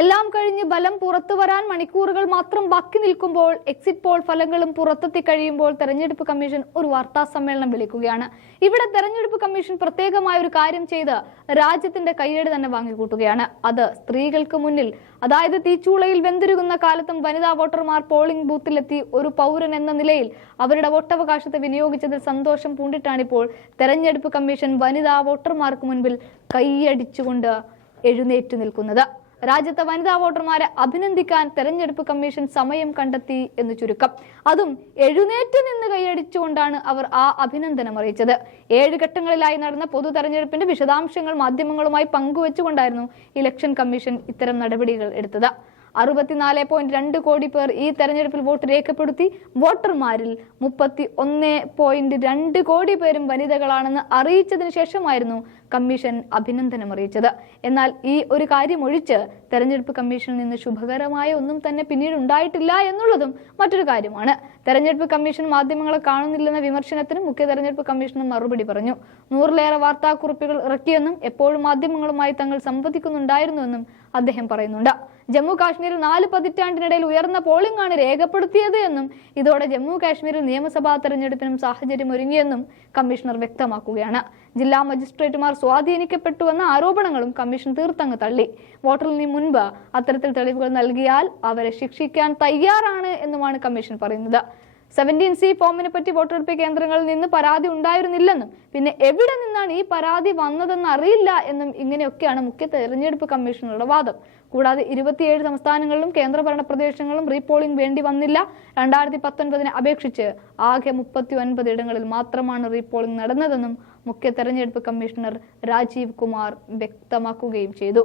എല്ലാം കഴിഞ്ഞ് ഫലം പുറത്തു വരാൻ മണിക്കൂറുകൾ മാത്രം ബാക്കി നിൽക്കുമ്പോൾ എക്സിറ്റ് പോൾ ഫലങ്ങളും പുറത്തെത്തി കഴിയുമ്പോൾ തെരഞ്ഞെടുപ്പ് കമ്മീഷൻ ഒരു വാർത്താ സമ്മേളനം വിളിക്കുകയാണ്. ഇവിടെ തെരഞ്ഞെടുപ്പ് കമ്മീഷൻ പ്രത്യേകമായ ഒരു കാര്യം ചെയ്ത് രാജ്യത്തിന്റെ കയ്യടി തന്നെ വാങ്ങിക്കൂട്ടുകയാണ്. അത് സ്ത്രീകൾക്ക് മുന്നിൽ, അതായത് തീച്ചൂളയിൽ വെന്തുരുകുന്ന കാലത്തും വനിതാ വോട്ടർമാർ പോളിംഗ് ബൂത്തിലെത്തി ഒരു പൗരൻ എന്ന നിലയിൽ അവരുടെ വോട്ടവകാശത്തെ വിനിയോഗിച്ചതിൽ സന്തോഷം പൂണ്ടിട്ടാണിപ്പോൾ തെരഞ്ഞെടുപ്പ് കമ്മീഷൻ വനിതാ വോട്ടർമാർക്ക് മുൻപിൽ കൈയടിച്ചുകൊണ്ട് എഴുന്നേറ്റ് നിൽക്കുന്നത്. രാജ്യത്തെ വനിതാ വോട്ടർമാരെ അഭിനന്ദിക്കാൻ തെരഞ്ഞെടുപ്പ് കമ്മീഷൻ സമയം കണ്ടെത്തി എന്ന് ചുരുക്കം. അതും എഴുന്നേറ്റ് നിന്ന് കൈയടിച്ചുകൊണ്ടാണ് അവർ ആ അഭിനന്ദനം അറിയിച്ചത്. 7 ഘട്ടങ്ങളിലായി നടന്ന പൊതു തെരഞ്ഞെടുപ്പിന്റെ വിശദാംശങ്ങൾ മാധ്യമങ്ങളുമായി പങ്കുവച്ചുകൊണ്ടായിരുന്നു ഇലക്ഷൻ കമ്മീഷൻ ഇത്തരം നടപടികൾ എടുത്തത്. 64.2 കോടി പേർ ഈ തെരഞ്ഞെടുപ്പിൽ വോട്ട് രേഖപ്പെടുത്തി. വോട്ടർമാരിൽ 31.2 കോടി പേരും വനിതകളാണെന്ന് അറിയിച്ചതിന് ശേഷമായിരുന്നു കമ്മീഷൻ അഭിനന്ദനം അറിയിച്ചത്. എന്നാൽ ഈ ഒരു കാര്യം ഒഴിച്ച് തെരഞ്ഞെടുപ്പ് കമ്മീഷനിൽ നിന്ന് ശുഭകരമായ ഒന്നും തന്നെ പിന്നീട് ഉണ്ടായിട്ടില്ല എന്നുള്ളതും മറ്റൊരു കാര്യമാണ്. തെരഞ്ഞെടുപ്പ് കമ്മീഷൻ മാധ്യമങ്ങളെ കാണുന്നില്ലെന്ന വിമർശനത്തിന് മുഖ്യ തെരഞ്ഞെടുപ്പ് കമ്മീഷണർ മറുപടി പറഞ്ഞു. 100-ലേറെ വാർത്താക്കുറിപ്പുകൾ ഇറക്കിയെന്നും എപ്പോഴും മാധ്യമങ്ങളുമായി തങ്ങൾ സംവദിക്കുന്നുണ്ടായിരുന്നുവെന്നും അദ്ദേഹം പറയുന്നുണ്ട്. ജമ്മു കാശ്മീരിൽ 4 പതിറ്റാണ്ടിനിടയിൽ ഉയർന്ന പോളിംഗ് ആണ് രേഖപ്പെടുത്തിയത് എന്നും ഇതോടെ ജമ്മു കാശ്മീരിൽ നിയമസഭാ തെരഞ്ഞെടുപ്പിനും സാഹചര്യം ഒരുങ്ങിയെന്നും കമ്മീഷണർ വ്യക്തമാക്കുകയാണ്. ജില്ലാ മജിസ്ട്രേറ്റുമാർ സ്വാധീനിക്കപ്പെട്ടുവെന്ന ആരോപണങ്ങളും കമ്മീഷൻ തീർത്തങ്ങ് തള്ളി. വോട്ടെണ്ണലിന് മുൻപ് അത്തരത്തിൽ തെളിവുകൾ നൽകിയാൽ അവരെ ശിക്ഷിക്കാൻ തയ്യാറാണ് എന്നുമാണ് കമ്മീഷൻ പറയുന്നത്. 17C ഫോമിനെ പറ്റി വോട്ടെടുപ്പ് കേന്ദ്രങ്ങളിൽ നിന്ന് പരാതി ഉണ്ടായിരുന്നില്ലെന്നും പിന്നെ എവിടെ നിന്നാണ് ഈ പരാതി വന്നതെന്ന് അറിയില്ല എന്നും ഇങ്ങനെയൊക്കെയാണ് മുഖ്യ തെരഞ്ഞെടുപ്പ് കമ്മീഷണറുടെ വാദം. കൂടാതെ 27 സംസ്ഥാനങ്ങളിലും കേന്ദ്രഭരണ പ്രദേശങ്ങളിലും റീപോളിംഗ് വേണ്ടി വന്നില്ല. 2019 അപേക്ഷിച്ച് ആകെ 39 ഇടങ്ങളിൽ മാത്രമാണ് റീപോളിംഗ് നടന്നതെന്നും മുഖ്യ തെരഞ്ഞെടുപ്പ് കമ്മീഷണർ രാജീവ് കുമാർ വ്യക്തമാക്കുകയും ചെയ്തു.